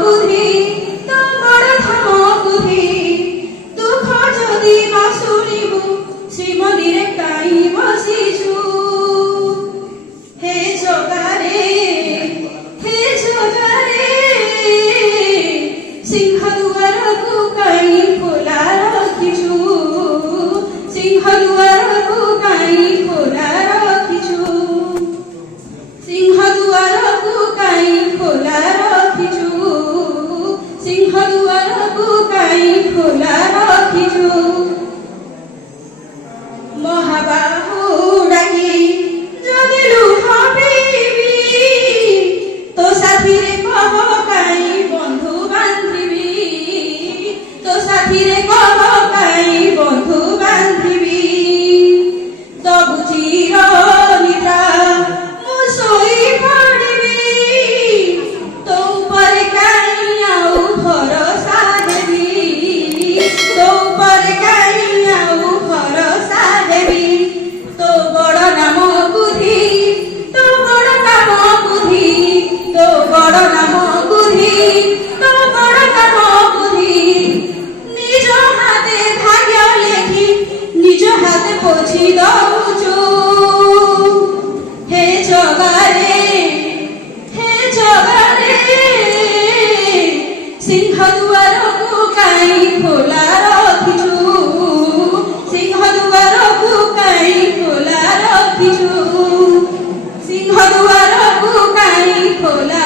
বুধি তোমার ধাম বুধি দুঃখ যদি ন শুনিবু শ্রীমন্দিরে কাই বসিছু হে জগারে সিংহদুয়ারকু কাই খোলা রাখিছু সিংহদুয়ারকু কাই খোলা রাখিছু সিংহদুয়ারকু কাই খোলা রাখিছু সিংহদুয়ারকু কাই খোলা রাখিছু মহাবাহু ডাকি যদি লুহ পিবি তো সাথীরে কহ কাই বন্ধু বান্ধিবি তো সাথীরে কহ কাই বন্ধু বান্ধিবি তবু চির নিদ্রা মু শোই পড়িবি তো উপরে কাই আউ ভরসা দেবি তো উপরে কাই আউ ভরসা দেবি তো বড় নাম বুধি তো বড় নাম বুধি তো বড় নাম বুধি তো বড় নাম বুধি নিজ হাতে ভাগ্য লেখি নিজ হাতে পৌঁছি দৌছু হে জগারে সিংহদুয়ারকু কাই খোলা রাখিছু সিংহদুয়ারকু কাই খোলা রাখিছু সিংহদুয়ারকু কাই খোলা